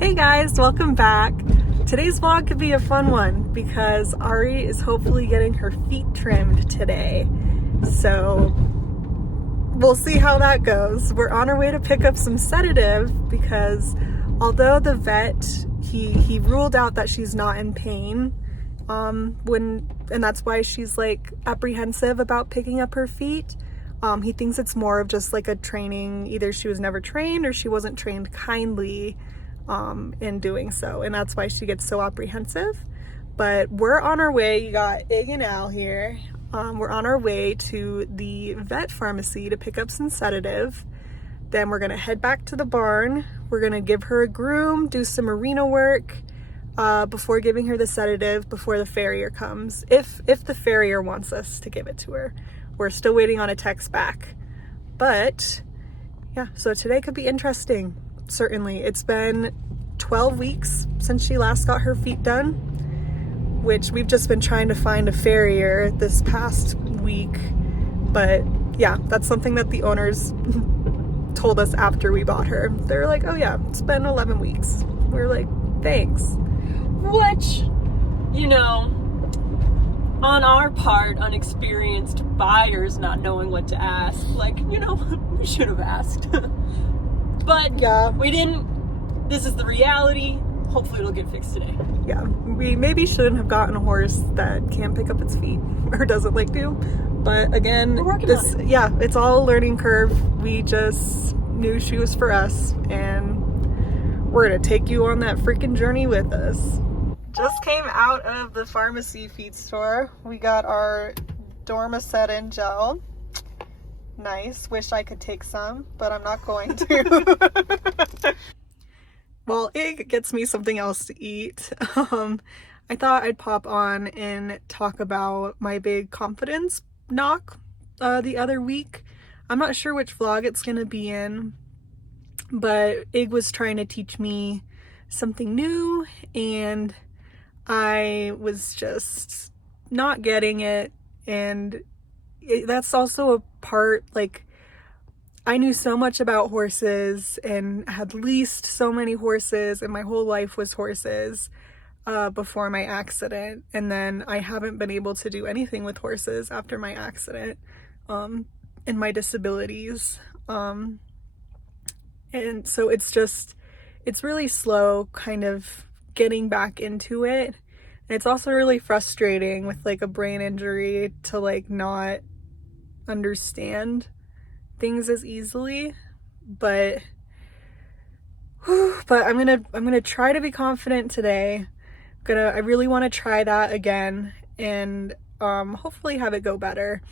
Hey guys, welcome back. Today's vlog could be a fun one because Ari is hopefully getting her feet trimmed today. So we'll see how that goes. We're on our way to pick up some sedative because although the vet, he ruled out that she's not in pain, and that's why she's like apprehensive about picking up her feet. He thinks it's more of just like a training, either she was never trained or she wasn't trained kindly in doing so, and that's why she gets so apprehensive. But we're on our way. You got Ig and Al here. We're on our way to the vet pharmacy to pick up some sedative. Then we're gonna head back to the barn. We're gonna give her a groom, do some merino work before giving her the sedative before the farrier comes, if the farrier wants us to give it to her. We're still waiting on a text back. But yeah, so today could be interesting. Certainly. It's been 12 weeks since she last got her feet done, which we've just been trying to find a farrier this past week. But yeah, that's something that the owners told us after we bought her. They're like, oh yeah, it's been 11 weeks. We're like, thanks. Which, you know, on our part, unexperienced buyers not knowing what to ask, like, you know, we should have asked. But yeah, we didn't. This is the reality. Hopefully it'll get fixed today. Yeah, we maybe shouldn't have gotten a horse that can't pick up its feet or doesn't like to. But again, yeah, it's all a learning curve. We just knew she was for us, and we're gonna take you on that freaking journey with us. Just came out of the pharmacy feed store. We got our Dormicet gel. Nice. Wish I could take some, but I'm not going to. Well, Ig gets me something else to eat. I thought I'd pop on and talk about my big confidence knock the other week. I'm not sure which vlog it's gonna be in, but Ig was trying to teach me something new and I was just not getting it, and that's also a part, like, I knew so much about horses and had leased so many horses, and my whole life was horses before my accident, and then I haven't been able to do anything with horses after my accident and my disabilities, and so it's really slow kind of getting back into it. And it's also really frustrating with like a brain injury to like not understand things as easily, but I'm gonna try to be confident today. I really want to try that again and hopefully have it go better.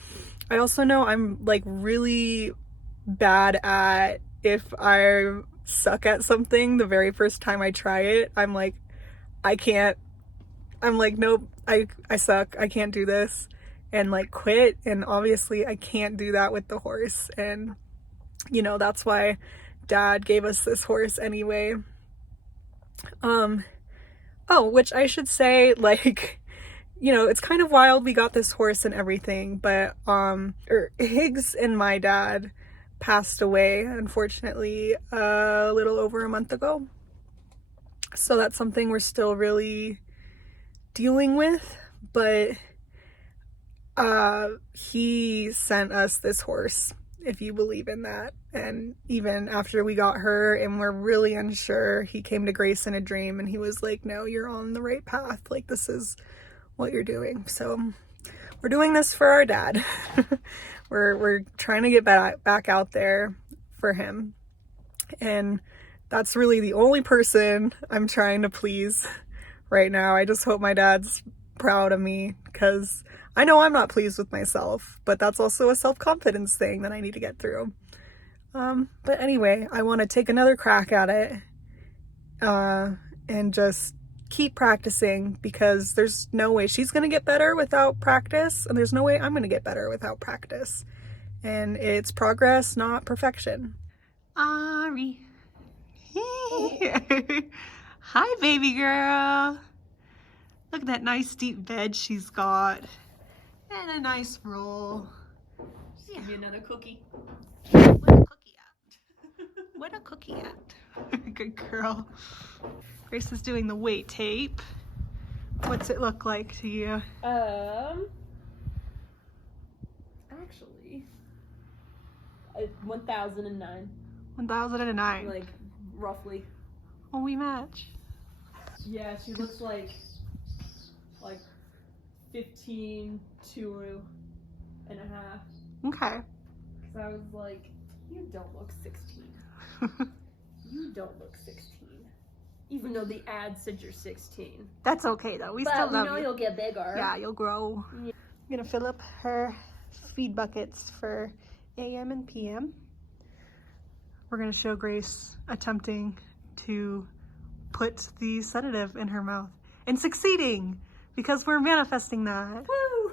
I also know I'm like really bad at, if I suck at something the very first time I try it, I'm like, nope, I suck, I can't do this, and like quit. And obviously I can't do that with the horse, and you know, that's why Dad gave us this horse anyway. Oh, which I should say, like, you know, it's kind of wild we got this horse and everything, but Higgs and my dad passed away, unfortunately, a little over a month ago. So that's something we're still really dealing with, but he sent us this horse, if you believe in that. And even after we got her and we're really unsure, he came to Grace in a dream and he was like, no, you're on the right path, like this is what you're doing. So we're doing this for our dad. we're trying to get back out there for him, and that's really the only person I'm trying to please right now. I just hope my dad's proud of me, because I know I'm not pleased with myself, but that's also a self-confidence thing that I need to get through. But anyway, I want to take another crack at it and just keep practicing, because there's no way she's going to get better without practice, and there's no way I'm going to get better without practice. And it's progress, not perfection. Ari. Hi, baby girl. Look at that nice deep bed she's got. And a nice roll. Give me another cookie. Where's the cookie at? What a cookie at? Good girl. Grace is doing the weight tape. What's it look like to you? Actually, 1009. 1009. Like, roughly. Oh, we match. Yeah, she looks like 15, 2 and a half. Okay. So I was like, you don't look 16. You don't look 16. Even though the ad said you're 16. That's okay though. We still love you. You'll get bigger. Yeah, you'll grow. Yeah. I'm gonna fill up her feed buckets for AM and PM. We're gonna show Grace attempting to put the sedative in her mouth and succeeding because we're manifesting that. Woo!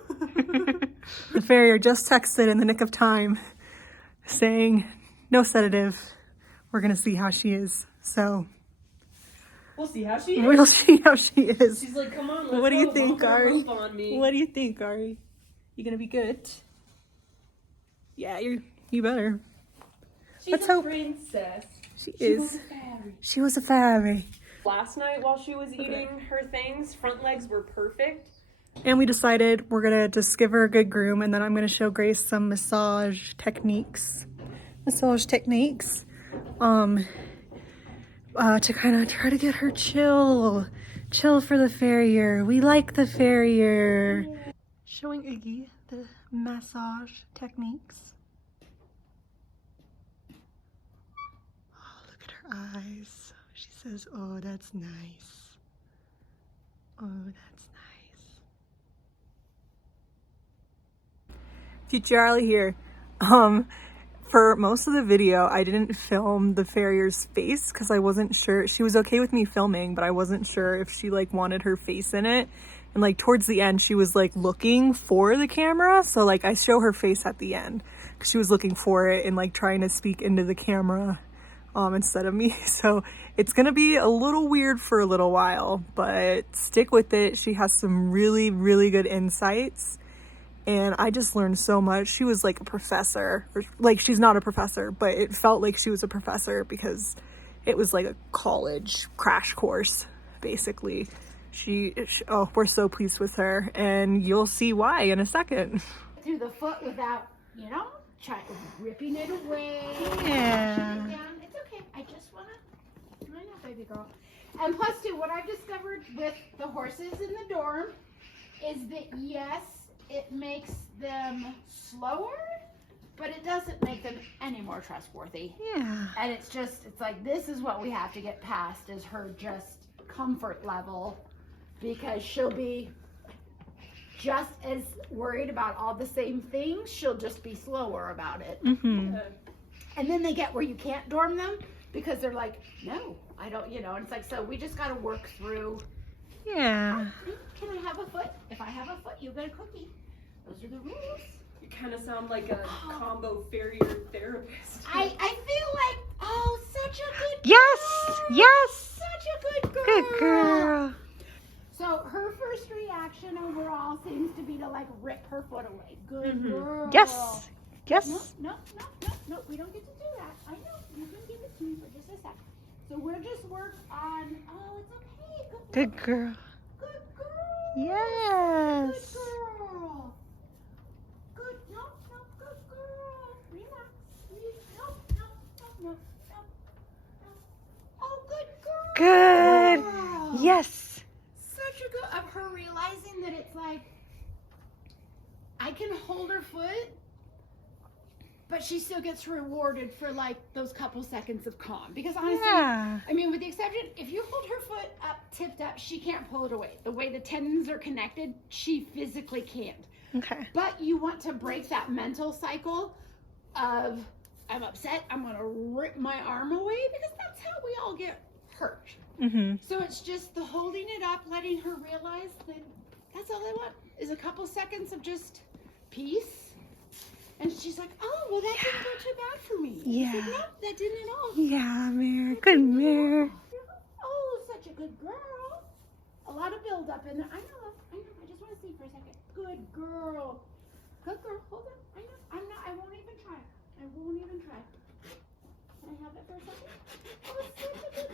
The farrier just texted in the nick of time saying no sedative. We're gonna see how she is. So we'll see how she is. We'll see how she is. She's like, come on, let's What do you go. think, Ari? Me. What do you think, Ari? You gonna be good? Yeah, you better. She's Let's a hope. princess. She was is. a fairy. She was a fairy. Last night while she was eating her things, front legs were perfect. And we decided we're gonna just give her a good groom, and then I'm gonna show Grace some massage techniques. To kind of try to get her chill for the farrier. We like the farrier. Showing Iggy the massage techniques. Oh, look at her eyes. She says, oh, that's nice. Oh, that's nice. Future Arlie here. For most of the video, I didn't film the farrier's face because I wasn't sure. She was okay with me filming, but I wasn't sure if she like wanted her face in it. And like towards the end, she was like looking for the camera. So like I show her face at the end because she was looking for it and like trying to speak into the camera instead of me. So it's gonna be a little weird for a little while, but stick with it. She has some really, really good insights. And I just learned so much. She was like a professor, or like she's not a professor, but it felt like she was a professor because it was like a college crash course, basically. Oh, we're so pleased with her, and you'll see why in a second. Through the foot without, ripping it away. Yeah. Pushing it down. It's okay. I just want to, I know, baby girl. And plus, too, what I've discovered with the horses in the dorm is that, yes, it makes them slower, but it doesn't make them any more trustworthy. Yeah. And it's like, this is what we have to get past is her just comfort level, because she'll be just as worried about all the same things. She'll just be slower about it. Mm-hmm. And then they get where you can't dorm them because they're like, no, I don't, and it's like, so we just got to work through. Yeah. Can I have a foot? If I have a foot, you'll get a cookie. Those are the rules. You kind of sound like a combo farrier therapist. I feel like, oh, such a good Yes. girl. Yes. Such a good girl. Good girl. So her first reaction overall seems to be to like rip her foot away. Good girl. Yes. Yes. No, we don't get to do that. I know. You can give it to me for just a sec. So we'll just work on, oh, it's okay. Good girl. Good girl. Yes. Good girl. Good, no, good girl. Relax. No. Oh, good girl. Good. Yes. Such a good, of her realizing that it's like, I can hold her foot, but she still gets rewarded for like those couple seconds of calm. Because honestly, Yeah. I mean, with the exception, if you hold her foot up, tipped up, she can't pull it away. The way the tendons are connected, she physically can't. Okay. But you want to break that mental cycle of, I'm upset, I'm going to rip my arm away, because that's how we all get hurt. Mm-hmm. So it's just the holding it up, letting her realize that that's all I want is a couple seconds of just peace. And she's like, oh, well, that didn't go too bad for me. Yeah. I said, nope, that didn't at all. Yeah, Mare. Good Mare. Oh, such a good girl. A lot of build up in there. I know. I just want to see for a second. Good girl. Hold on. I know. I won't even try. Can I have it for for a second.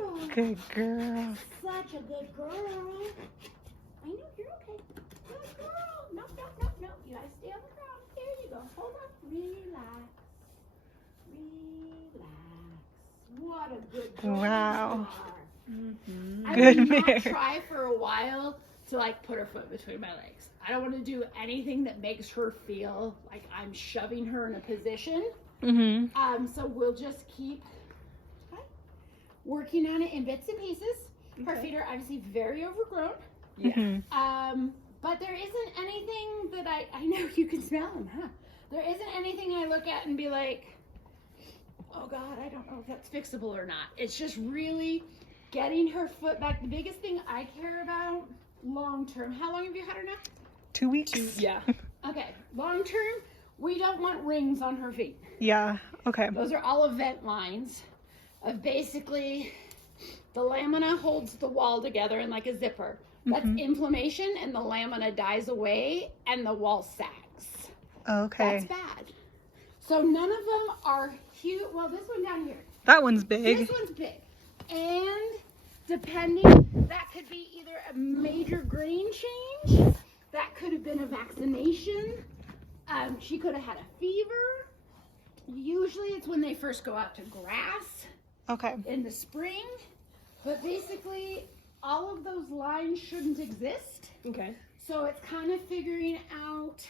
Oh, such a good girl. Good girl. Such a good girl. I know, you're okay. Good girl. No. You gotta stay on the ground. There you go. Hold on. Relax. What a good girl. Wow. You are. Mm-hmm. I Good would not mare. try for a while to like put her foot between my legs. I don't want to do anything that makes her feel like I'm shoving her in a position. Mm-hmm. So we'll just keep working on it in bits and pieces. Her feet are obviously very overgrown. Yeah. Mm-hmm. But there isn't anything that I know you can smell them, huh? There isn't anything I look at and be like, oh God, I don't know if that's fixable or not. It's just really getting her foot back. The biggest thing I care about long term. How long have you had her now? 2 weeks. Yeah. Okay, long term, we don't want rings on her feet. Yeah. Okay. Those are all event lines of basically the lamina holds the wall together in like a zipper. That's inflammation, and the lamina dies away and the wall sags. Okay. That's bad. So none of them are huge. Well, this one down here. That one's big. This one's big. And depending, that could be either a major grain change, that could have been a vaccination, she could have had a fever. Usually it's when they first go out to grass Okay. in the spring. But basically, all of those lines shouldn't exist. Okay. So it's kind of figuring out,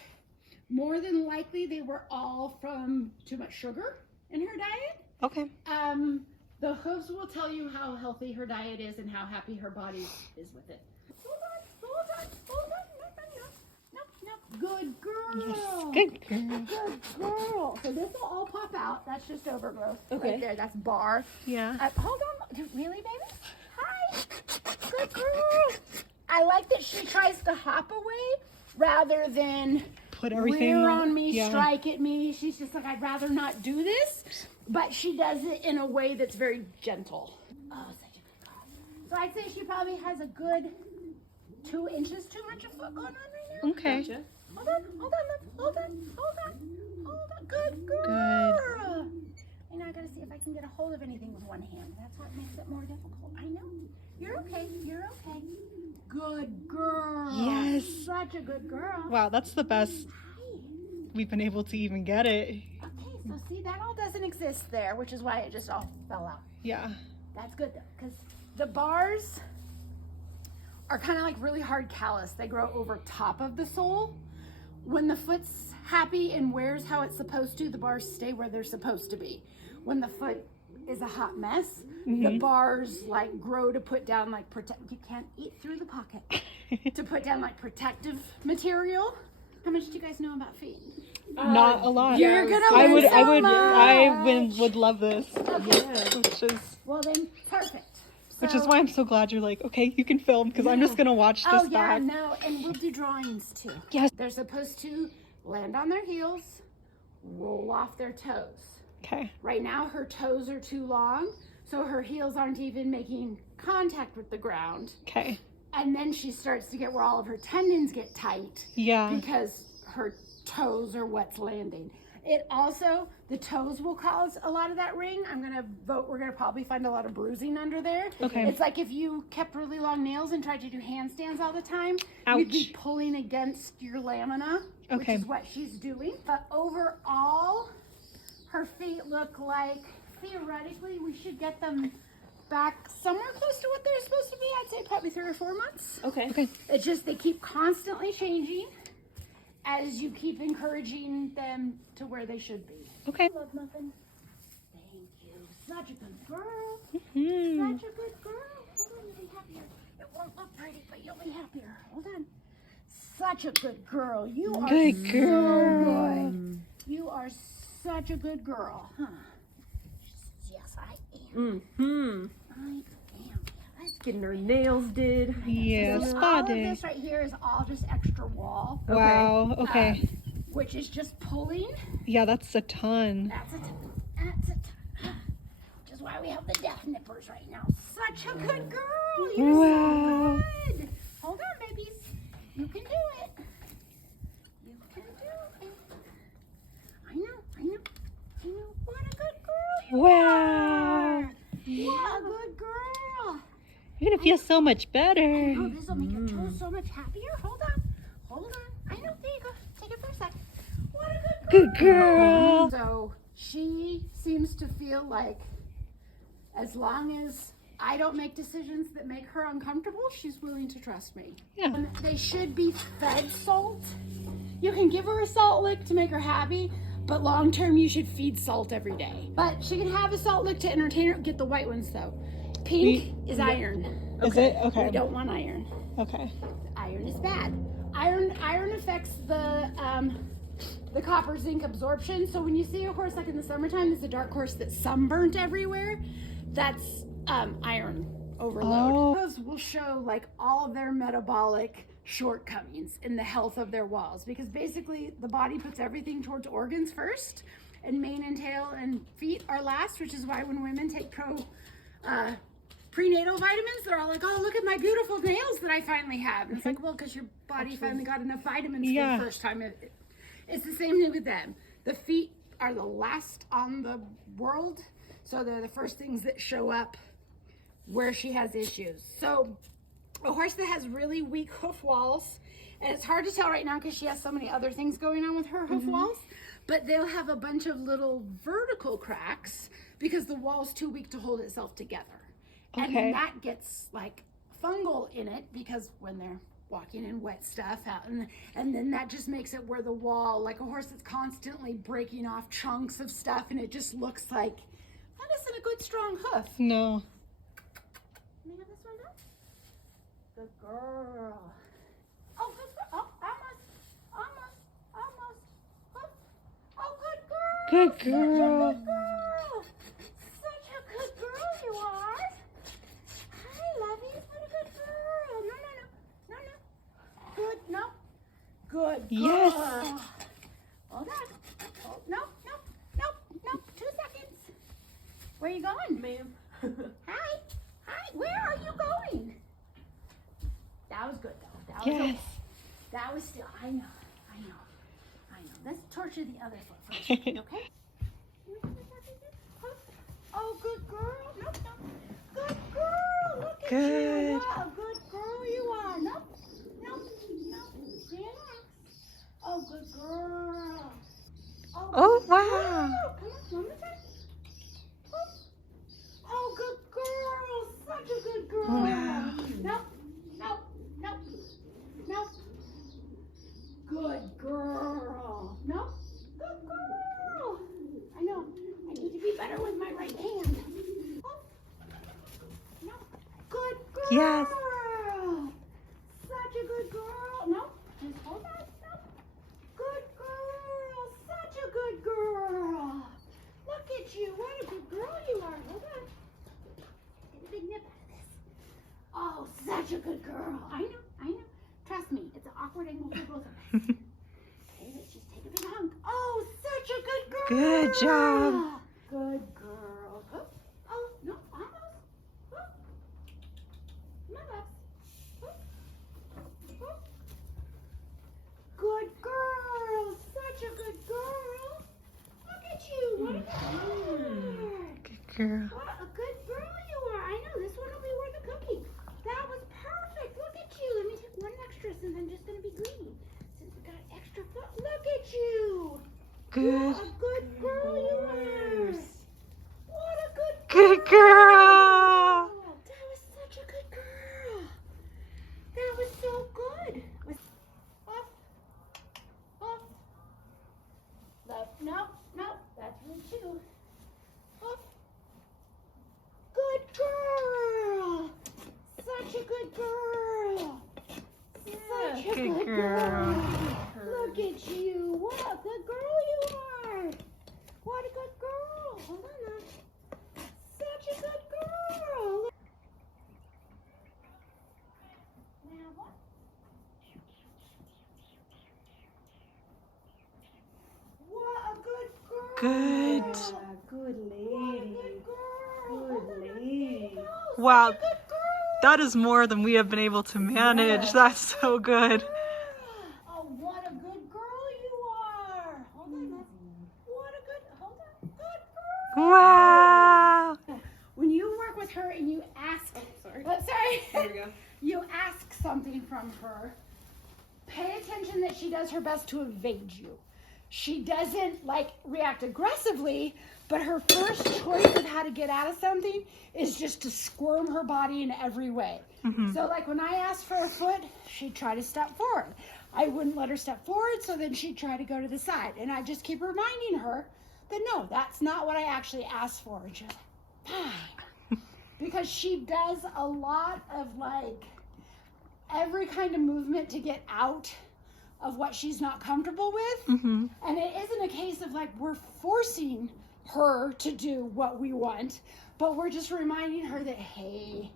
more than likely they were all from too much sugar in her diet. Okay. The hooves will tell you how healthy her diet is and how happy her body is with it. Hold on. No. Good girl. Yes. Good girl. Good girl. So this will all pop out. That's just overgrowth. Okay. Right there. That's bar. Yeah. Hold on. Really, baby? Hi. Good girl. I like that she tries to hop away rather than Put everything rear on me, yeah. strike at me. She's just like, I'd rather not do this. But she does it in a way that's very gentle. Oh, such a good girl. So I'd say she probably has a good 2 inches too much of foot going on right now. Okay. Gotcha. Hold on. Good girl. And I gotta see if I can get a hold of anything with one hand. That's what makes it more difficult. I know. You're okay. Good girl. Yes. Such a good girl. Wow, that's the best Hi. we've been able to even get it. Okay, so see, that all doesn't exist there, which is why it just all fell out. Yeah. That's good though, because the bars are kind of like really hard callus. They grow over top of the sole. When the foot's happy and wears how it's supposed to, the bars stay where they're supposed to be. When the foot is a hot mess, the bars like grow to put down like you can't eat through the pocket, to put down like protective material. How much do you guys know about feet? Not a lot. You're gonna I learn would so I much. would love this. Yeah. Well then, perfect. Which is why I'm so glad you're like, okay, you can film because I'm just gonna watch this Oh yeah, back. no, and we'll do drawings too. Yes. They're supposed to land on their heels, roll off their toes. Okay. Right now her toes are too long, so her heels aren't even making contact with the ground. Okay. And then she starts to get where all of her tendons get tight Yeah. because her toes are what's landing. It also, the toes will cause a lot of that ring. I'm gonna vote we're gonna probably find a lot of bruising under there. Okay. It's like if you kept really long nails and tried to do handstands all the time, Ouch. you'd be pulling against your lamina, Okay. which is what she's doing. But overall, her feet look like, theoretically, we should get them back somewhere close to what they're supposed to be. I'd say probably 3 or 4 months. Okay. Okay. It's just they keep constantly changing as you keep encouraging them to where they should be. Okay. Love muffin. Thank you. Such a good girl. Hmm. Such a good girl. Hold on, you'll be happier. It won't look pretty, but you'll be happier. Hold on. Such a good girl. You are Good so girl. good. You are such a good girl. Huh. Yes, I am. Mm-hmm. I am. Let's Getting her nails did. Yeah, So all of spotted. this right here is all just extra wall, Wow. Okay. which is just pulling. Yeah, that's a ton. That's a ton. Which is why we have the death nippers right now. Such a good girl. You're Wow. so good. Hold on, babies. You can do it. You can do it. I know. What a good girl Wow. What a good girl. You're gonna feel so much better. Oh, this will make your toes so much happier. Hold on. Hold on. I know. There you go. Take it for a sec. What a good girl. Good girl. So she seems to feel like as long as I don't make decisions that make her uncomfortable, she's willing to trust me. Yeah. They should be fed salt. You can give her a salt lick to make her happy, but long term you should feed salt every day. But she can have a salt lick to entertain her. Get the white ones though. Pink is iron. Is it? Okay. We don't want iron. Okay. Iron is bad. Iron affects the copper zinc absorption. So when you see a horse like in the summertime, there's a dark horse that's sunburnt everywhere. That's iron overload. Oh. Those will show like all of their metabolic shortcomings in the health of their walls, because basically the body puts everything towards organs first, and mane and tail and feet are last, which is why when women take prenatal vitamins, they're all like, oh, look at my beautiful nails that I finally have. And it's like, well, because your body finally got enough vitamins for the first time. It's the same thing with them. The feet are the last on the world, so they're the first things that show up where she has issues. So a horse that has really weak hoof walls, and it's hard to tell right now because she has so many other things going on with her hoof walls, but they'll have a bunch of little vertical cracks because the wall's too weak to hold itself together. And then that gets like fungal in it because when they're walking in wet stuff out, and then that just makes it where the wall, like a horse that's constantly breaking off chunks of stuff, and it just looks like that isn't a good strong hoof. No. Let me have this one done. Good girl. Oh, good girl. Oh, almost. Hoof. Oh, good girl. Good girl. Such a good girl. Such a good girl you are. Hi, Lovey. What a good girl. No. Good. No. Good girl. Yes. Hold on. Oh, no. 2 seconds. Where are you going? Ma'am. Hi. Where are you going? That was good though. That was Yes. okay. That was still. I know. Let's torture the other foot first. Okay. Oh, good girl. No. Good girl. Look at Good. you. What a good girl you are. No. Relax. Oh, good girl. Oh, good wow. girl. Come on, one more time. Oh, good girl. Such a good girl. Wow. No. Good girl. No. Good girl. I know. I need to be better with my right hand. Oh. No. Good girl. Yes. Such a good girl. No. Just hold on. No. Good girl. Such a good girl. Look at you. What a good girl you are. Hold on. Get a big nip out of this. Oh, such a good girl. I know. Trust me, it's an awkward angle for both of us. Okay, let's just take a big hug. Oh, such a good girl. Good job. Good girl. Oh, no, almost. My left. Good girl. Such a good girl. Look at you. What a good girl. Good girl. What a good girl you are. I know, this one will be worth a cookie. That was perfect. Look at you. Let me take one extra since I'm just going to be green. Since we got an extra foot. Look at you. Good. What a good girl you are. What a good girl. Good girl. That was such a good girl. That was so good. Up. Left. No. That's really two. Up. Good girl. Such a good girl. Such a good girl. Look at you. What a good girl you are. What a good girl. Hold on now. Such a good girl. Now what? What a good girl. Good. Good What a lady. good girl. Good lady. Wow. Such a good girl. That is more than we have been able to manage. That's so good. Oh, what a good girl you are. Hold on. What a good, hold on. Good girl. Wow. with her and you ask, Sorry. sorry, There we go. you ask something from her, pay attention that she does her best to evade you. She doesn't like react aggressively, but her first choice of how to get out of something is just to squirm her body in every way. So like when I asked for a foot, she'd try to step forward. I wouldn't let her step forward, so then she'd try to go to the side. And I just keep reminding her that no, that's not what I actually asked for. And she's like, fine. Because she does a lot of like every kind of movement to get out of what she's not comfortable with. And it isn't a case of like we're forcing her to do what we want, but we're just reminding her that, hey,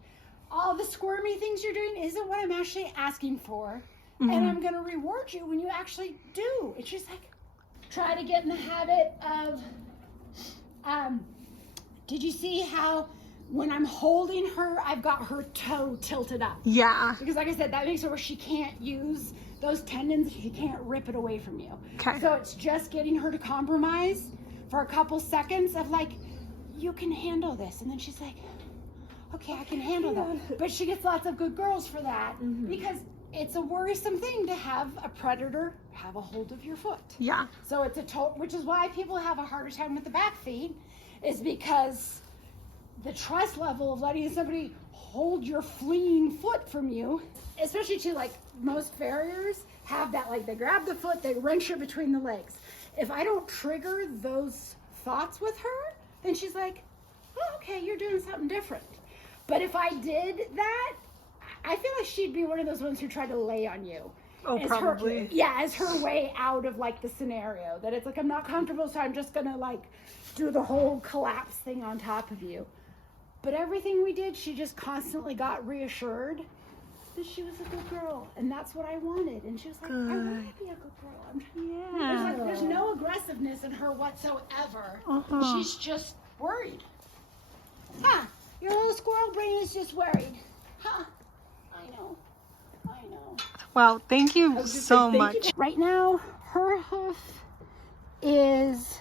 all the squirmy things you're doing isn't what I'm actually asking for. And I'm going to reward you when you actually do. And she's like, try to get in the habit of, did you see how when I'm holding her, I've got her toe tilted up? Yeah. Because like I said, that makes it where she can't use those tendons. She can't rip it away from you. Okay. So it's just getting her to compromise for a couple seconds of like, you can handle this. And then she's like, okay, I can handle that. But she gets lots of good girls for that because it's a worrisome thing to have a predator have a hold of your foot. Yeah. So it's which is why people have a harder time with the back feet, is because the trust level of letting somebody hold your fleeing foot from you, especially to like most farriers have that, like they grab the foot, they wrench it between the legs. If I don't trigger those thoughts with her, then she's like, oh, okay, you're doing something different. But if I did that, I feel like she'd be one of those ones who tried to lay on you. Oh, probably. As her way out of like the scenario. That it's like, I'm not comfortable, so I'm just gonna like do the whole collapse thing on top of you. But everything we did, she just constantly got reassured that she was a good girl. And that's what I wanted. And she was like, I want to be a good girl. There's no aggressiveness in her whatsoever. She's just worried. Huh, your little squirrel brain is just worried. Huh, I know. Wow, thank you so much. Right now, her hoof is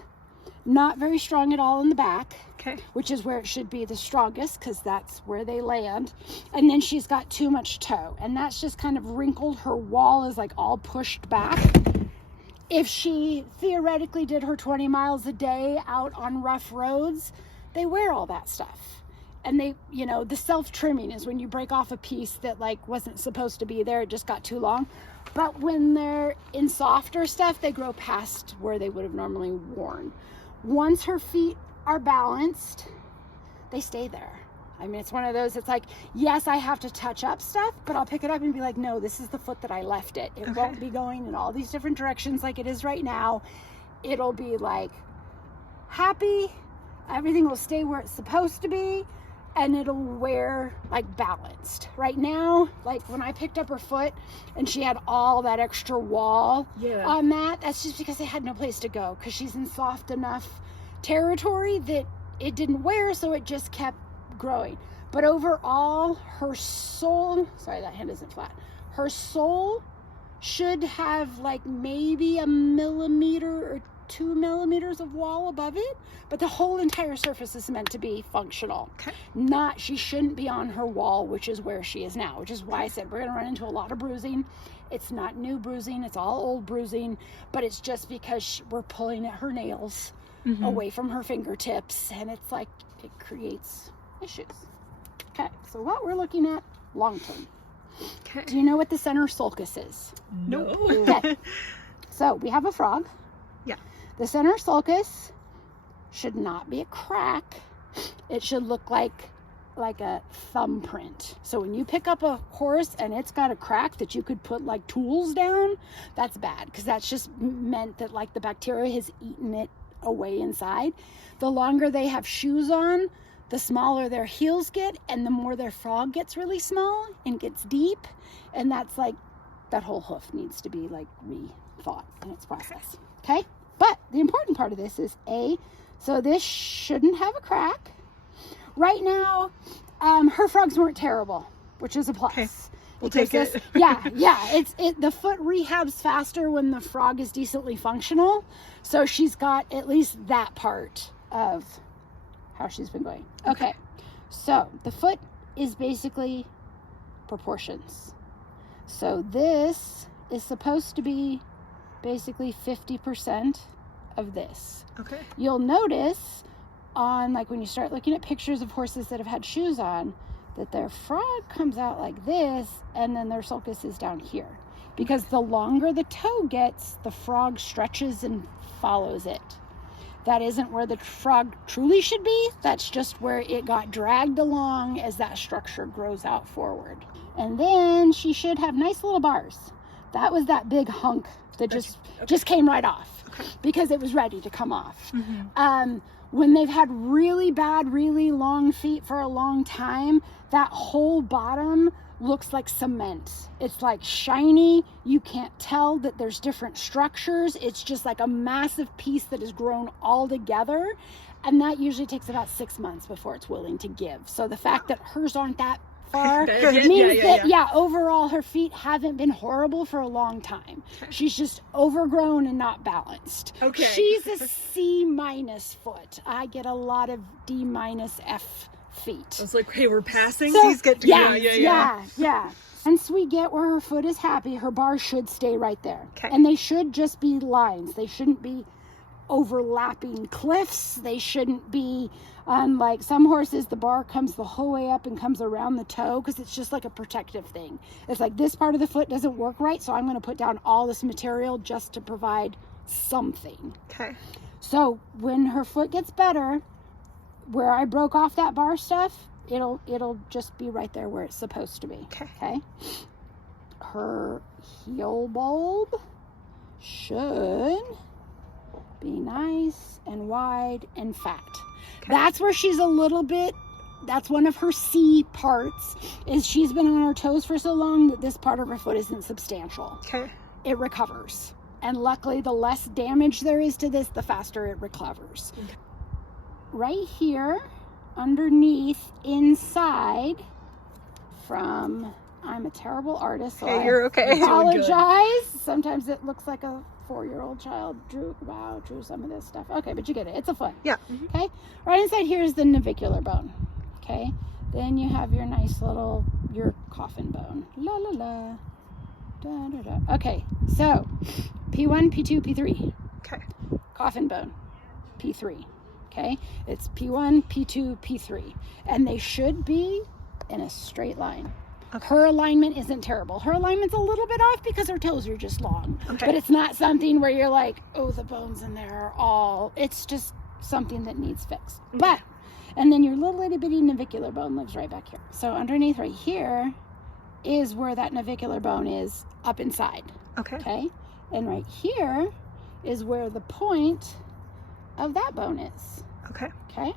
not very strong at all in the back. Okay. Which is where it should be the strongest, because that's where they land. And then she's got too much toe, and that's just kind of wrinkled. Her wall is like all pushed back. If she theoretically did her 20 miles a day out on rough roads, they wear all that stuff. And they, you know, the self-trimming is when you break off a piece that like wasn't supposed to be there, it just got too long. But when they're in softer stuff, they grow past where they would have normally worn. Once her feet are balanced, they stay there. I mean, it's one of those, it's like, yes, I have to touch up stuff, but I'll pick it up and be like, no, this is the foot that I left it. It won't be going in all these different directions like it is right now. It'll be like happy, everything will stay where it's supposed to be, and it'll wear like balanced. Right now, like when I picked up her foot and she had all that extra wall on that's just because they had no place to go, because she's in soft enough territory that it didn't wear, so it just kept growing. But overall, her sole, sorry, that hand isn't flat. Her sole should have like maybe 1 millimeter or 2 millimeters of wall above it, but the whole entire surface is meant to be functional. She shouldn't be on her wall, which is where she is now, which is why I said we're gonna run into a lot of bruising. It's not new bruising, it's all old bruising, but it's just because we're pulling at her nails away from her fingertips, and it's like, it creates issues. Okay, so what we're looking at long term. Okay. Do you know what the center sulcus is? Nope. Okay. So we have a frog. Yeah. The center sulcus should not be a crack. It should look like a thumbprint. So when you pick up a horse and it's got a crack that you could put like tools down, that's bad, because that's just meant that like the bacteria has eaten it away inside. The longer they have shoes on, the smaller their heels get, and the more their frog gets really small and gets deep, and that's like, that whole hoof needs to be like rethought in its process. Okay, but the important part of this is so this shouldn't have a crack. Right now, her frogs weren't terrible, which is a plus. Okay. We'll take it. The foot rehabs faster when the frog is decently functional. So she's got at least that part of how she's been going. Okay. So the foot is basically proportions. So this is supposed to be basically 50% of this. Okay. You'll notice on, like, when you start looking at pictures of horses that have had shoes on, that their frog comes out like this, and then their sulcus is down here. Because the longer the toe gets, the frog stretches and follows it. That isn't where the frog truly should be. That's just where it got dragged along as that structure grows out forward. And then she should have nice little bars. That was that big hunk that just came right off because it was ready to come off. When they've had really bad, really long feet for a long time, that whole bottom looks like cement. It's like shiny. You can't tell that there's different structures. It's just like a massive piece that has grown all together. And that usually takes about 6 months before it's willing to give. So the fact that hers aren't that far means that overall her feet haven't been horrible for a long time. She's just overgrown and not balanced. She's a C- foot. I get a lot of D- F feet. I was like, hey, we're passing. So, These get to yeah. Once we get where her foot is happy, her bars should stay right there. And they should just be lines. They shouldn't be overlapping cliffs. They shouldn't be on, like some horses, the bar comes the whole way up and comes around the toe because it's just like a protective thing. It's like this part of the foot doesn't work right, so I'm going to put down all this material just to provide something. So when her foot gets better, where I broke off that bar stuff, it'll just be right there where it's supposed to be. Okay. Her heel bulb should be nice and wide and fat. That's where she's a little bit, that's one of her C parts, is she's been on her toes for so long that this part of her foot isn't substantial. It recovers. And luckily, the less damage there is to this, the faster it recovers. Right here, underneath, inside, from, I'm a terrible artist, so you're okay. I apologize. Sometimes it looks like a 4-year-old child drew some of this stuff. Okay, but you get it. It's a foot. Okay. Right inside here is the navicular bone. Okay. Then you have your nice little, your coffin bone. La la la. Da da da. Okay. So, P1, P2, P3. Coffin bone. P3. Okay. It's P1, P2, P3. And they should be in a straight line. Her alignment isn't terrible. Her alignment's a little bit off because her toes are just long. But it's not something where you're like, oh, the bones in there are all, it's just something that needs fixed. But, and then your little itty bitty navicular bone lives right back here. So underneath right here is where that navicular bone is up inside. Okay. And right here is where the point of that bone is. Okay.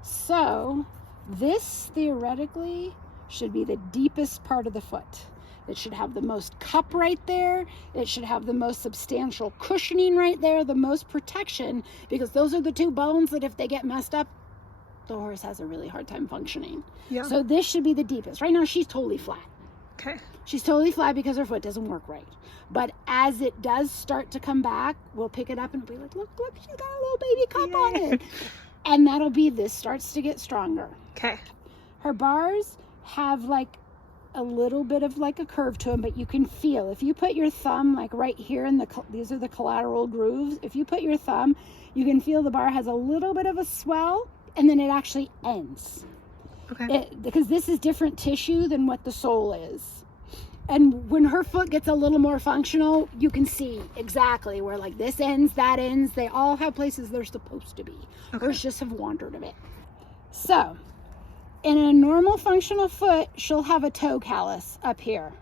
So this theoretically should be the deepest part of the foot. It should have the most cup right there. It should have the most substantial cushioning right there, the most protection, because those are the two bones that if they get messed up, the horse has a really hard time functioning. So this should be the deepest. Right now she's totally flat. She's totally flat because her foot doesn't work right. But as it does start to come back, we'll pick it up and be like, look, she's got a little baby cup on it. And that'll be, this starts to get stronger. Her bars have like a little bit of like a curve to them, but you can feel, if you put your thumb like right here in these are the collateral grooves, if you put your thumb, you can feel the bar has a little bit of a swell and then it actually ends. Because this is different tissue than what the sole is. And when her foot gets a little more functional, you can see exactly where like this ends, that ends. They all have places they're supposed to be. Hers just have wandered a bit. So in a normal functional foot, she'll have a toe callus up here.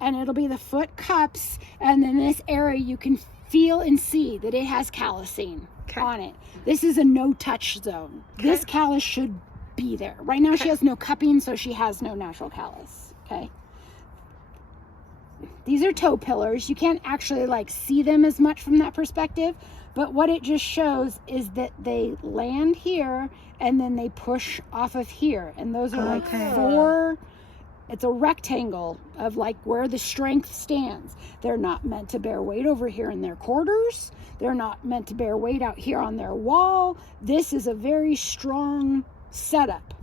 And it'll be the foot cups. And in this area, you can feel and see that it has callusing on it. This is a no-touch zone. This callus should be there. Right now, she has no cupping, so she has no natural callus. These are toe pillars. You can't actually like see them as much from that perspective. But what it just shows is that they land here and then they push off of here. And those are like four, it's a rectangle of like where the strength stands. They're not meant to bear weight over here in their quarters. They're not meant to bear weight out here on their wall. This is a very strong setup.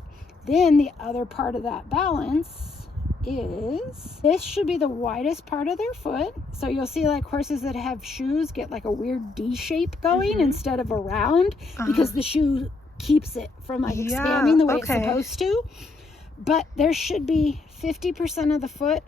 Then the other part of that balance is this should be the widest part of their foot. So you'll see like horses that have shoes get like a weird D shape going instead of a round because the shoe keeps it from like expanding the way it's supposed to. But there should be 50% of the foot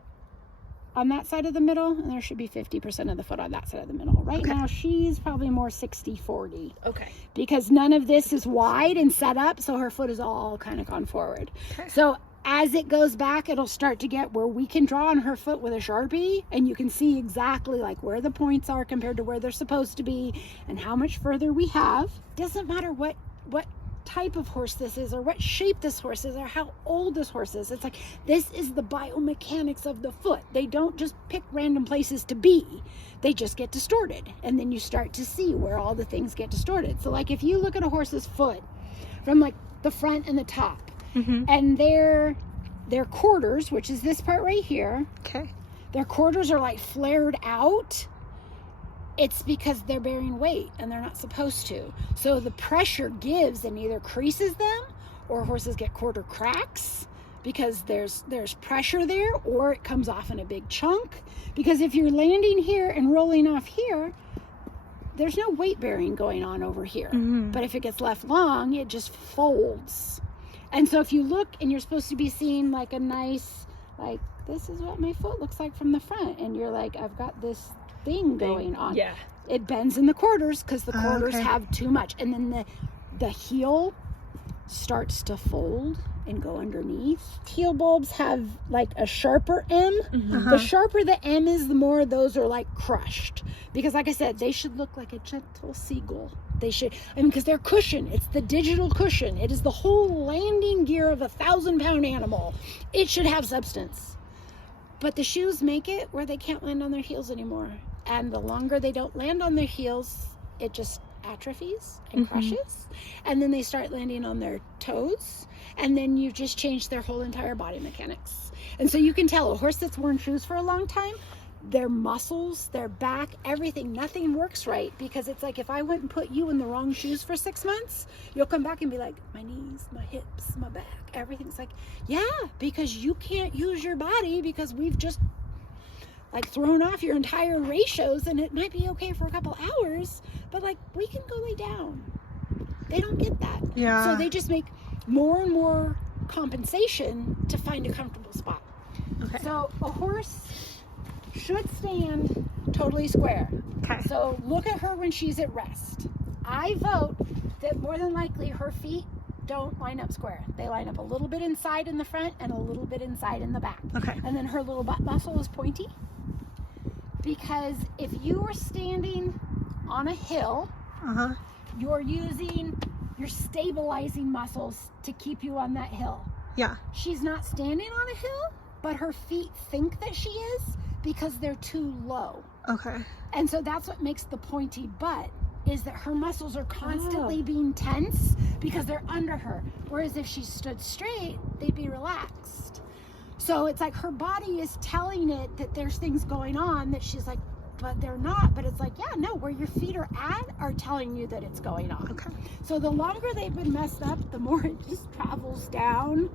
on that side of the middle, and there should be 50% of the foot on that side of the middle. Right now, she's probably more 60-40. Okay. Because none of this is wide and set up, so her foot is all kind of gone forward. Okay. So as it goes back, it'll start to get where we can draw on her foot with a Sharpie, and you can see exactly like where the points are compared to where they're supposed to be and how much further we have. Doesn't matter what type of horse this is or what shape this horse is or how old this horse is. It's like, this is the biomechanics of the foot. They don't just pick random places to be. They just get distorted. And then you start to see where all the things get distorted. So like if you look at a horse's foot from like the front and the top and their quarters, which is this part right here. Okay. Their quarters are like flared out. It's because they're bearing weight and they're not supposed to. So the pressure gives and either creases them, or horses get quarter cracks because there's pressure there, or it comes off in a big chunk. Because if you're landing here and rolling off here, there's no weight bearing going on over here. But if it gets left long, it just folds. And so if you look and you're supposed to be seeing like a nice, like, this is what my foot looks like from the front, and you're like, I've got this thing going on. Yeah, it bends in the quarters because the quarters have too much, and then the heel starts to fold and go underneath. Heel bulbs have like a sharper M. The sharper the M is, the more those are like crushed, because like I said, they should look like a gentle seagull. They should, because they're cushion. It's the digital cushion. It is the whole landing gear of a 1,000-pound animal. It should have substance. But the shoes make it where they can't land on their heels anymore. And the longer they don't land on their heels, it just atrophies and crushes. And then they start landing on their toes. And then you just change their whole entire body mechanics. And so you can tell a horse that's worn shoes for a long time, their muscles, their back, everything, nothing works right. Because it's like, if I went and put you in the wrong shoes for 6 months, you'll come back and be like, my knees, my hips, my back, everything's like, yeah, because you can't use your body because we've just like thrown off your entire ratios, and it might be okay for a couple hours, but like, we can go lay down. They don't get that. Yeah. So they just make more and more compensation to find a comfortable spot. Okay. So a horse should stand totally square. Okay. So look at her when she's at rest. I vote that more than likely her feet don't line up square. They line up a little bit inside in the front and a little bit inside in the back. Okay. And then her little butt muscle is pointy. Because if you are standing on a hill, you're stabilizing muscles to keep you on that hill. Yeah. She's not standing on a hill, but her feet think that she is because they're too low. Okay. And so that's what makes the pointy butt, is that her muscles are constantly being tense because they're under her. Whereas if she stood straight, they'd be relaxed. So it's like her body is telling it that there's things going on that she's like, but they're not. But it's like, yeah, no, where your feet are at are telling you that it's going on. Okay. So the longer they've been messed up, the more it just travels down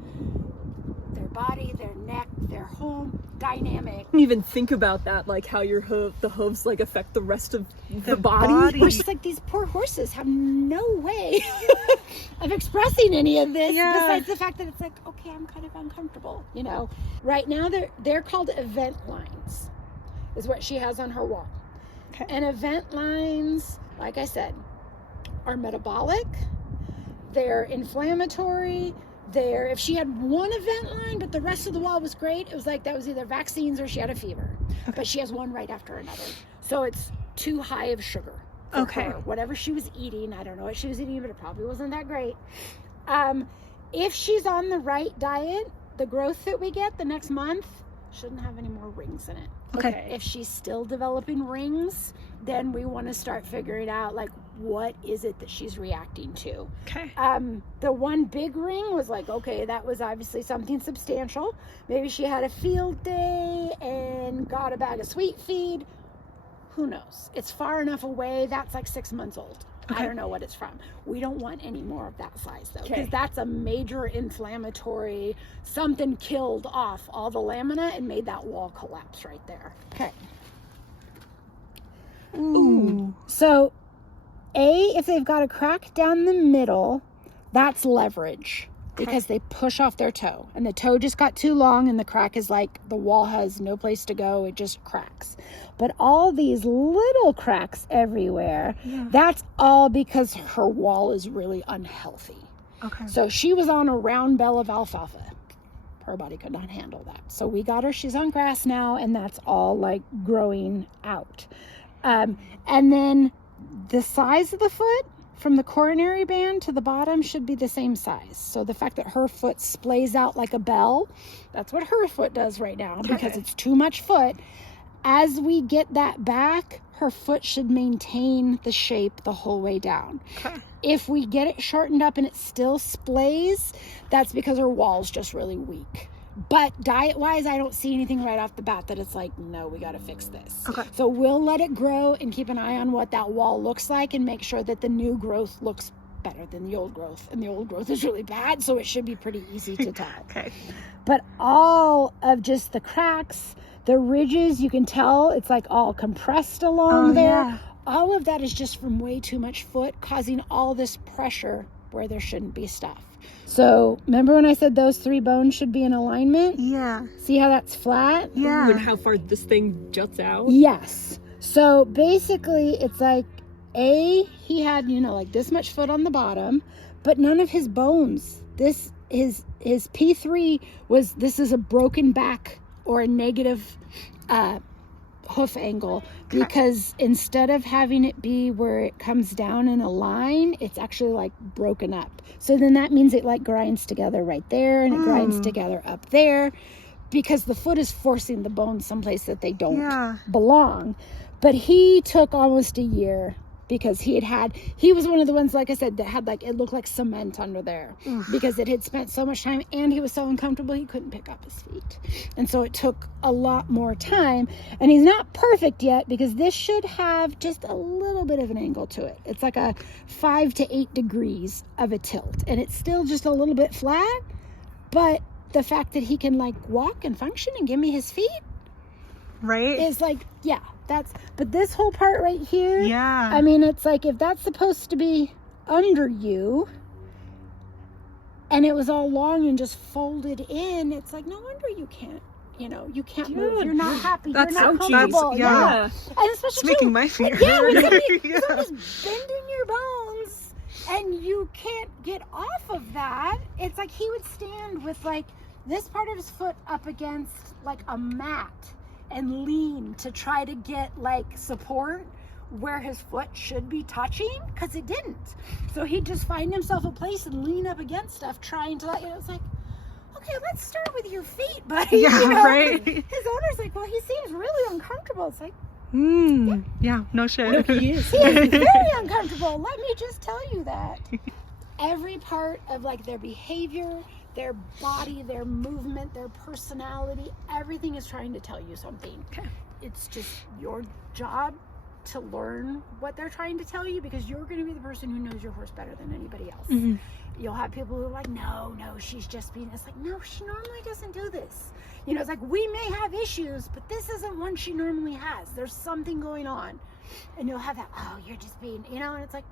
their body, their neck, their whole dynamic. Even think about that, like how your the hooves like affect the rest of the body. It's just like these poor horses have no way of expressing any of this besides the fact that it's like, okay, I'm kind of uncomfortable, you know. Right now they're called event lines, is what she has on her wall. Okay. And event lines, like I said, are metabolic, they're inflammatory. If she had one event line but the rest of the wall was great, it was like that was either vaccines or she had a fever. Okay. But she has one right after another, so it's too high of sugar for her. Whatever she was eating, I don't know what she was eating, but it probably wasn't that great. If she's on the right diet, the growth that we get the next month shouldn't have any more rings in it. Okay. If she's still developing rings, then we want to start figuring out like, what is it that she's reacting to? Okay. The one big ring was like, okay, that was obviously something substantial. Maybe she had a field day and got a bag of sweet feed. Who knows? It's far enough away. That's like 6 months old. I don't know what it's from. We don't want any more of that size though, because Okay. that's a major inflammatory, something killed off all the lamina and made that wall collapse right there. Okay. Ooh. So if they've got a crack down the middle, that's leverage. Because they push off their toe, and the toe just got too long, and the crack is like the wall has no place to go, it just cracks. But all these little cracks everywhere, that's all because her wall is really unhealthy. Okay. So she was on a round bell of alfalfa. Her body could not handle that. So we got her, she's on grass now, and that's all like growing out. And then the size of the foot, from the coronary band to the bottom, should be the same size. So the fact that her foot splays out like a bell, that's what her foot does right now, because it's too much foot. As we get that back, her foot should maintain the shape the whole way down. Okay. If we get it shortened up and it still splays, that's because her wall's just really weak. But diet-wise, I don't see anything right off the bat that it's like, no, we got to fix this. Okay. So we'll let it grow and keep an eye on what that wall looks like and make sure that the new growth looks better than the old growth. And the old growth is really bad, so it should be pretty easy to tell. Okay. But all of just the cracks, the ridges, you can tell it's like all compressed along there. Yeah. All of that is just from way too much foot, causing all this pressure where there shouldn't be stuff. So remember when I said those 3 bones should be in alignment? Yeah. See how that's flat? Yeah. And how far this thing juts out. Yes. So basically it's like he had, like this much foot on the bottom, but none of his bones. His P3 this is a broken back or a negative hoof angle, because instead of having it be where it comes down in a line, it's actually like broken up. So then that means it like grinds together right there, and it grinds together up there, because the foot is forcing the bones someplace that they don't belong. But he took almost a year, because he was one of the ones, like I said, that had it looked like cement under there, because it had spent so much time, and he was so uncomfortable he couldn't pick up his feet. And so it took a lot more time, and he's not perfect yet, because this should have just a little bit of an angle to it. It's like a 5 to 8 degrees of a tilt, and it's still just a little bit flat, but the fact that he can walk and function and give me his feet Right? is but this whole part right here, Yeah. I mean, it's like, if that's supposed to be under you and it was all long and just folded in, it's like, no wonder you can't, you can't move. You're not happy. You're not comfortable. yeah. And especially It's making my feet yeah, hurt. when somebody's bending your bones and you can't get off of that, it's like he would stand with this part of his foot up against a mat and lean to try to get support where his foot should be touching, because it didn't. So he'd just find himself a place and lean up against stuff trying to it's like, okay, let's start with your feet, buddy. Yeah, right. His owner's like, well, he seems really uncomfortable. It's like, Yeah, no shit. He is. he is very uncomfortable. Let me just tell you that. Every part of their behavior, their body, their movement, their personality, everything is trying to tell you something. Okay. It's just your job to learn what they're trying to tell you, because you're going to be the person who knows your horse better than anybody else. Mm-hmm. You'll have people who are like, no, she's just being, it's like, no, she normally doesn't do this. It's like, we may have issues, but this isn't one she normally has. There's something going on. And you'll have that, oh, you're just being, and it's like,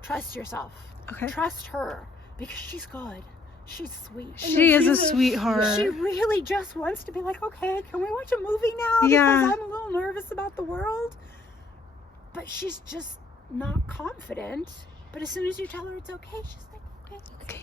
trust yourself. Okay. Trust her, because she's good. She's sweet. She is a sweetheart. She really just wants to be like, okay, can we watch a movie now? Yeah. Because I'm a little nervous about the world. But she's just not confident. But as soon as you tell her it's okay, she's like, okay.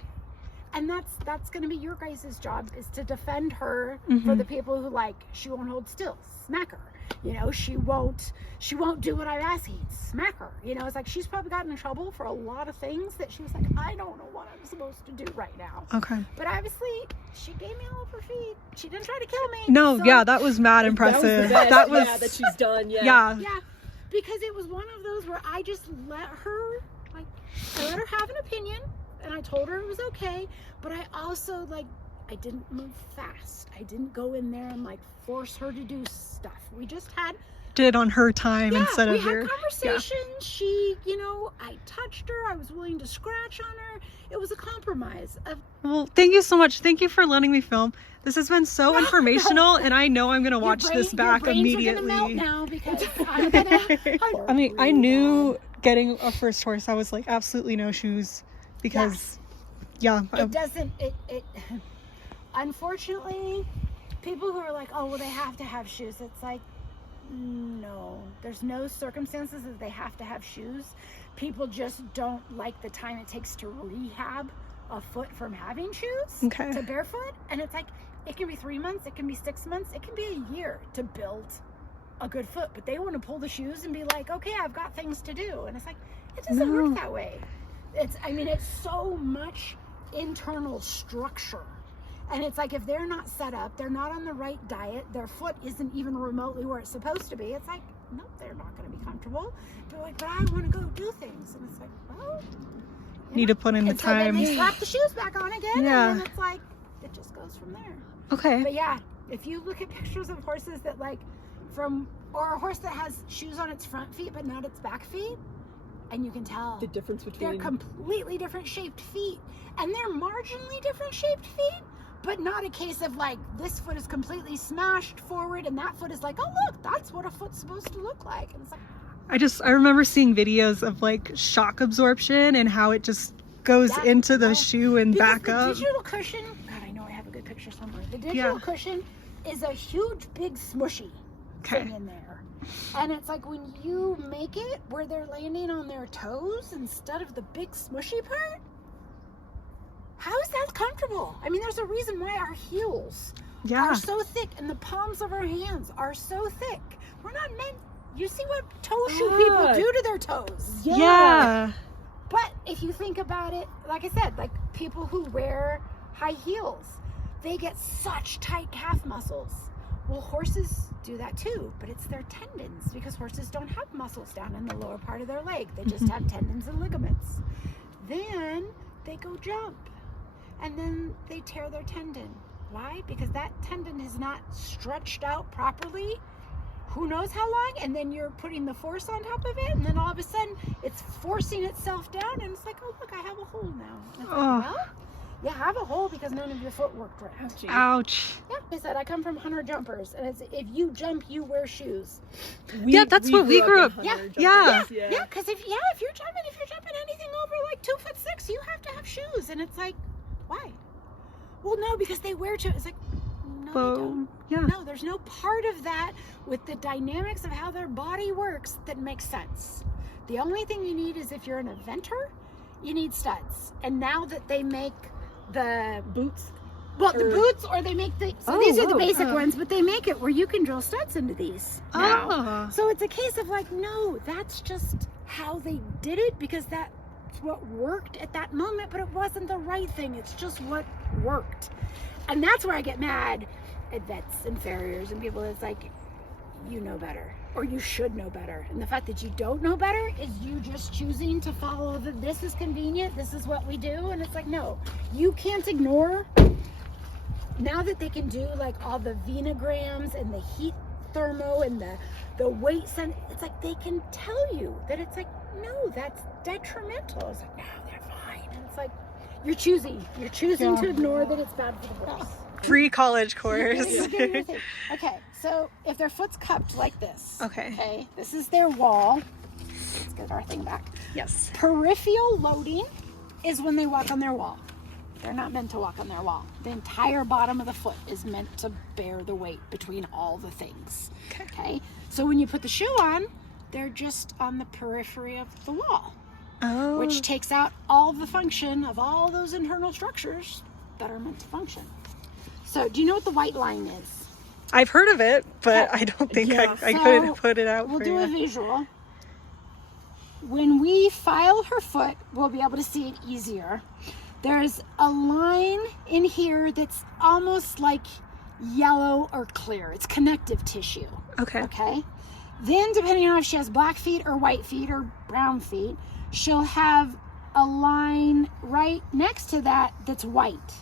And that's going to be your guys' job, is to defend her for the people who she won't hold still. Smack her. She won't do what I'm asking. Smack her. It's like, she's probably gotten in trouble for a lot of things that she was like, I don't know what I'm supposed to do right now. Okay. But obviously, she gave me all of her feet. She didn't try to kill me. No, so- yeah, that was mad impressive. That was she's done. Yeah. Yeah. Yeah, because it was one of those where I just let her, I let her have an opinion, and I told her it was okay, but I also, I didn't move fast. I didn't go in there and, force her to do stuff. We just had acted on her time instead we of had your. conversations. She, you know, I touched her. I was willing to scratch on her. It was a compromise. Well, thank you so much. Thank you for letting me film. This has been so informational, and I know I'm gonna watch this back immediately. Are gonna melt now because I'm gonna. I mean, I knew getting a first horse, I was like, absolutely no shoes, because, it doesn't. It. Unfortunately, people who are like, oh, well, they have to have shoes. It's like, no, there's no circumstances that they have to have shoes. People just don't like the time it takes to rehab a foot from having shoes to barefoot. And it's like, it can be 3 months, it can be 6 months, it can be a year to build a good foot. But they want to pull the shoes and be like, okay, I've got things to do. And it's like, it doesn't work that way. It's so much internal structure. And it's like, if they're not set up, they're not on the right diet, their foot isn't even remotely where it's supposed to be. It's like, no, they're not going to be comfortable. They're like, but I want to go do things. And it's like, well, need to put in the time. So then they slap the shoes back on again. And then it's like, it just goes from there. Okay. But yeah, if you look at pictures of horses that or a horse that has shoes on its front feet, but not its back feet, and you can tell the difference between they're completely different shaped feet, and they're marginally different shaped feet, but not a case of like this foot is completely smashed forward and that foot is like, oh look, that's what a foot's supposed to look like. And it's like, I remember seeing videos of like shock absorption and how it just goes into the shoe and back up. The digital cushion, God, I know I have a good picture somewhere. The digital cushion is a huge, big smushy thing in there. And it's like when you make it where they're landing on their toes instead of the big smushy part, how is that comfortable? I mean, there's a reason why our heels are so thick and the palms of our hands are so thick. We're not meant, you see what toe shoe people do to their toes. Yeah. But if you think about it, like I said, like people who wear high heels, they get such tight calf muscles. Well, horses do that too, but it's their tendons, because horses don't have muscles down in the lower part of their leg. They just have tendons and ligaments. Then they go jump, and then they tear their tendon. Why? Because that tendon is not stretched out properly, who knows how long, and then you're putting the force on top of it, and then all of a sudden it's forcing itself down, and it's like, oh look, I have a hole now. And it's like, well, you have a hole because none of your foot worked right. Ouch. Yeah, I said I come from hunter jumpers, and it's, if you jump, you wear shoes. That's what we grew up. Yeah, because if you're jumping anything over like 2'6", you have to have shoes, and it's like, why? Well, no, because they wear shoes. It's like, no, they don't. Yeah. No, there's no part of that with the dynamics of how their body works that makes sense. The only thing you need is, if you're an eventer, you need studs. And now that they make the boots, the boots, or they make these are the basic ones, but they make it where you can drill studs into these now. So it's a case of like, no, that's just how they did it, because that's what worked at that moment, but it wasn't the right thing. It's just what worked. And that's where I get mad at vets and farriers and people. It's like, you know better, or you should know better. And the fact that you don't know better is you just choosing to follow this is convenient, this is what we do. And it's like, no, you can't ignore. Now that they can do like all the venograms and the heat thermo and the weight it's like they can tell you that it's like, no, that's detrimental. It's like, no, they're fine. And it's like, you're choosing to ignore that it's bad for the horse. Free college course. Okay, so if their foot's cupped like this. Okay, this is their wall. Let's get our thing back. Yes. Peripheral loading is when they walk on their wall. They're not meant to walk on their wall. The entire bottom of the foot is meant to bear the weight between all the things. Okay, so when you put the shoe on, they're just on the periphery of the wall. Which takes out all the function of all those internal structures that are meant to function. So do you know what the white line is? I've heard of it, but I don't think I couldn't put it out. We'll do a visual. When we file her foot, we'll be able to see it easier. There's a line in here that's almost like yellow or clear. It's connective tissue. Okay. Then, depending on if she has black feet or white feet or brown feet, she'll have a line right next to that that's white.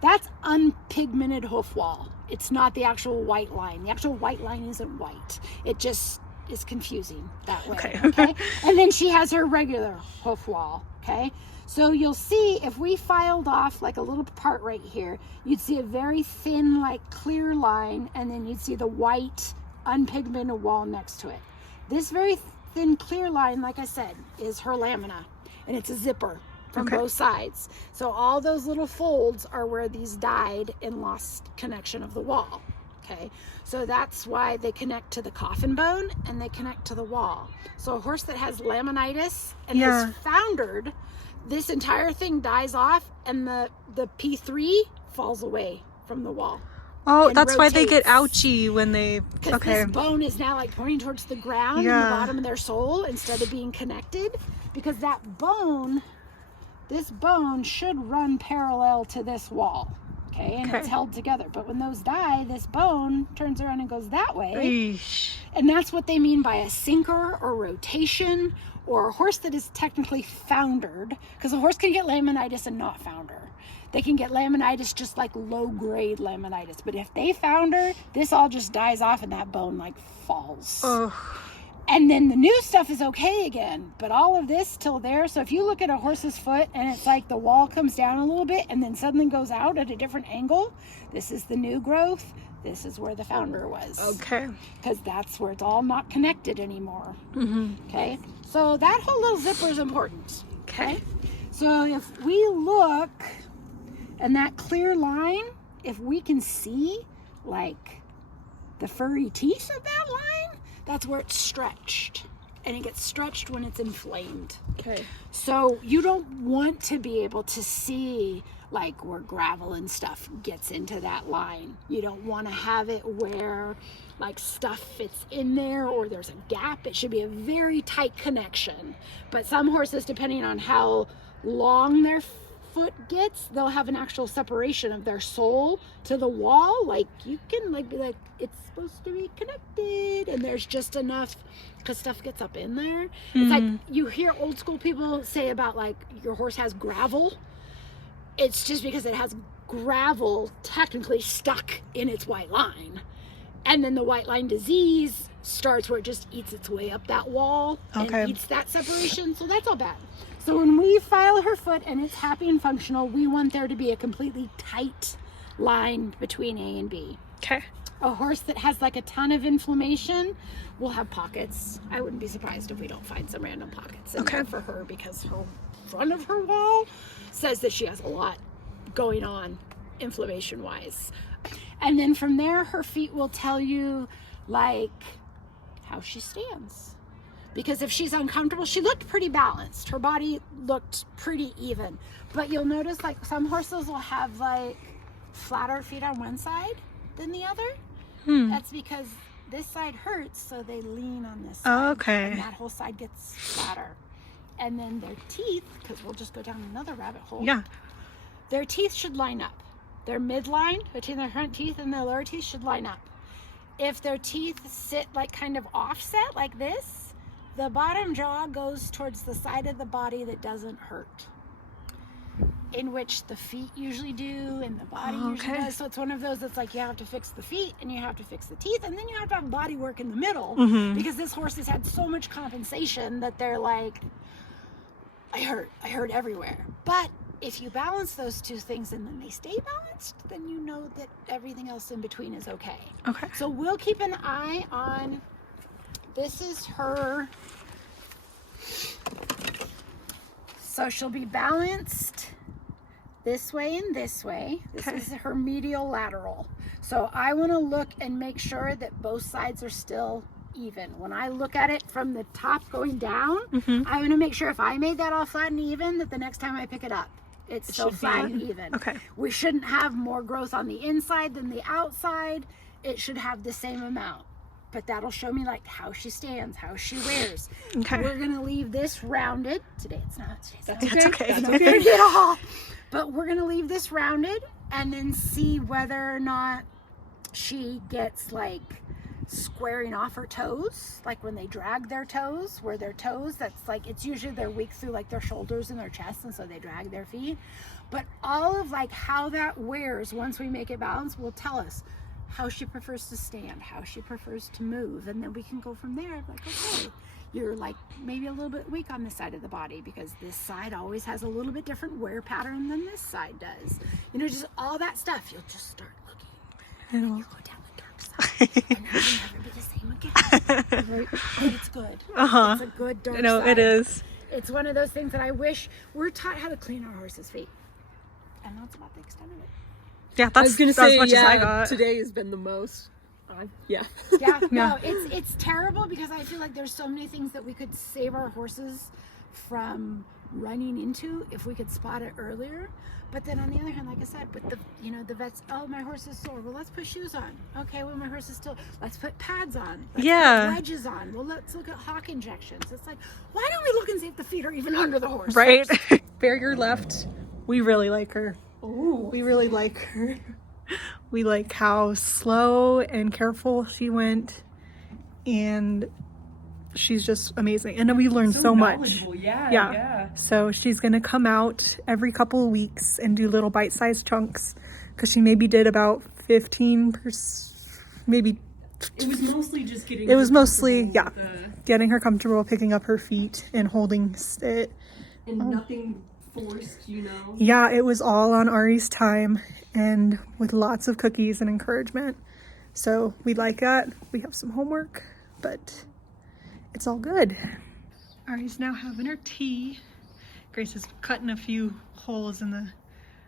That's unpigmented hoof wall. It's not the actual white line. The actual white line isn't white. It just is confusing that way. Okay. Okay. And then she has her regular hoof wall. Okay. So you'll see if we filed off like a little part right here, you'd see a very thin, like clear line, and then you'd see the white unpigmented wall next to it. This very thin clear line, like I said, is her lamina, and it's a zipper from both sides. So all those little folds are where these died and lost connection of the wall. Okay, so that's why they connect to the coffin bone and they connect to the wall. So a horse that has laminitis and is foundered, this entire thing dies off and the P3 falls away from the wall. Oh, that's why they get ouchy when they... Because this bone is now like pointing towards the ground in the bottom of their sole instead of being connected. Because that bone, this bone should run parallel to this wall. Okay, and it's held together. But when those die, this bone turns around and goes that way. Eesh. And that's what they mean by a sinker or rotation, or a horse that is technically foundered. Because a horse can get laminitis and not founder. They can get laminitis just like low-grade laminitis. But if they founder, this all just dies off and that bone like falls. Oh. And then the new stuff is okay again. But all of this till there. So if you look at a horse's foot and it's like the wall comes down a little bit and then suddenly goes out at a different angle, this is the new growth. This is where the founder was. Okay. Because that's where it's all not connected anymore. Okay. So that whole little zipper is important. Okay. So if we look... and that clear line, if we can see like the furry teeth of that line, that's where it's stretched. And it gets stretched when it's inflamed. Okay. So you don't want to be able to see like where gravel and stuff gets into that line. You don't want to have it where like stuff fits in there or there's a gap. It should be a very tight connection. But some horses, depending on how long their foot gets, they'll have an actual separation of their sole to the wall. Like you can like be like, it's supposed to be connected, and there's just enough because stuff gets up in there. It's like you hear old school people say about like your horse has gravel. It's just because it has gravel technically stuck in its white line, and then the white line disease starts where it just eats its way up that wall and eats that separation. So that's all bad. So when we file her foot and it's happy and functional, we want there to be a completely tight line between A and B. Okay. A horse that has like a ton of inflammation will have pockets. I wouldn't be surprised if we don't find some random pockets in there for her, because her front of her wall says that she has a lot going on inflammation wise. And then from there, her feet will tell you like how she stands. Because if she's uncomfortable, she looked pretty balanced. Her body looked pretty even. But you'll notice like some horses will have like flatter feet on one side than the other. That's because this side hurts, so they lean on this side. And that whole side gets flatter. And then their teeth, because we'll just go down another rabbit hole. Yeah. Their teeth should line up. Their midline between their front teeth and their lower teeth should line up. If their teeth sit like kind of offset like this, the bottom jaw goes towards the side of the body that doesn't hurt, in which the feet usually do and the body usually does. So it's one of those that's like you have to fix the feet and you have to fix the teeth, and then you have to have body work in the middle, because this horse has had so much compensation that they're like, I hurt everywhere. But if you balance those two things and then they stay balanced, then you know that everything else in between is okay. So we'll keep an eye on, this is her, so she'll be balanced this way and this way. This is her medial lateral. So I want to look and make sure that both sides are still even. When I look at it from the top going down, I want to make sure if I made that all flat and even, that the next time I pick it up, it's still flat and even. We shouldn't have more growth on the inside than the outside. It should have the same amount. But that'll show me like how she stands, how she wears. We're gonna leave this rounded. Today it's not. That's okay. That's okay. At all. But we're gonna leave this rounded and then see whether or not she gets like squaring off her toes, like when they drag their toes, where their toes, that's like, it's usually they're weak through like their shoulders and their chest, and so they drag their feet. But all of like how that wears once we make it balanced will tell us how she prefers to stand, how she prefers to move, and then we can go from there. Like, okay, you're like maybe a little bit weak on this side of the body because this side always has a little bit different wear pattern than this side does. You know, just all that stuff. You'll just start looking, and then you go down the dark side, and then you'll never be the same again. Right? But it's good. It's a good dark No, side. it is. It's one of those things that I wish we're taught how to clean our horses' feet, and that's about the extent of it. Yeah, I that's was gonna about say, as much as I got. today has been the most. Yeah. Yeah, no, it's terrible because I feel like there's so many things that we could save our horses from running into if we could spot it earlier. But then on the other hand, like I said, with the the vets, oh, my horse is sore. Well, let's put shoes on. Okay, well, my horse is still. Let's put pads on. Let's put wedges on. Well, let's look at hock injections. It's like, why don't we look and see if the feet are even under the horse? Right? Farrier left. We really like her. Ooh. We really like her. We like how slow and careful she went, and she's just amazing. And we learned so much. Yeah. So she's gonna come out every couple of weeks and do little bite-sized chunks, because she maybe did about 15%, maybe. It was mostly just getting. It was mostly getting her comfortable, picking up her feet and holding it. And nothing forced, Yeah, it was all on Ari's time and with lots of cookies and encouragement. So we like that. We have some homework, but it's all good. Ari's now having her tea. Grace is cutting a few holes in the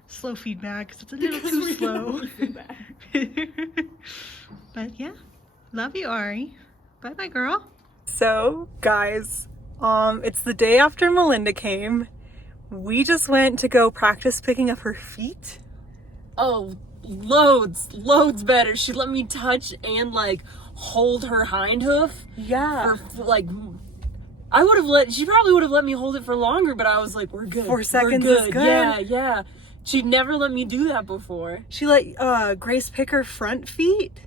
slow feed bag because it's a little too slow. But yeah, love you, Ari. Bye-bye, girl. So, guys, it's the day after Melinda came. We just went to go practice picking up her feet. Oh, loads better. She let me touch and like hold her hind hoof. Yeah. For like, she probably would have let me hold it for longer, but I was like, we're good. 4 seconds we're is good. Yeah. She'd never let me do that before. She let Grace pick her front feet.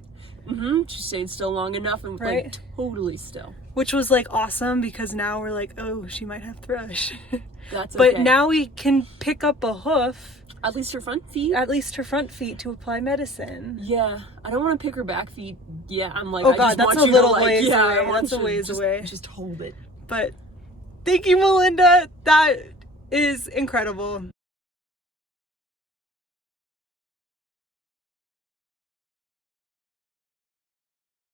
She stayed still long enough and like totally still. Which was like awesome because now we're like, oh, she might have thrush. That's But okay. now we can pick up a hoof. At least her front feet. At least her front feet to apply medicine. Yeah, I don't want to pick her back feet. Yeah, I'm like, Oh I God, just that's want a you little to, like, ways yeah, away. I want That's a you to ways just, away. Just hold it. But thank you, Melinda. That is incredible.